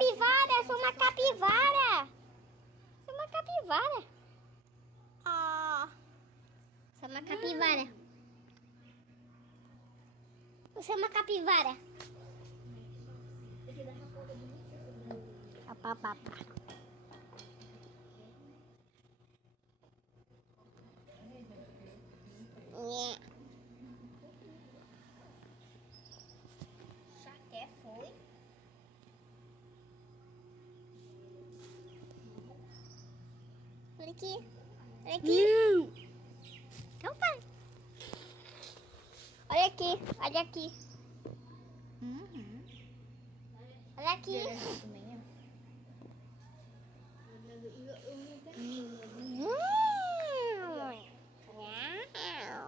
capivara, eu sou uma capivara. Sou uma capivara. Ah, sou uma capivara. Você é uma capivara. Papapá. Já até foi. Olha aqui. Olha aqui. Não. Então vai. Olha aqui. Olha aqui. Olha aqui.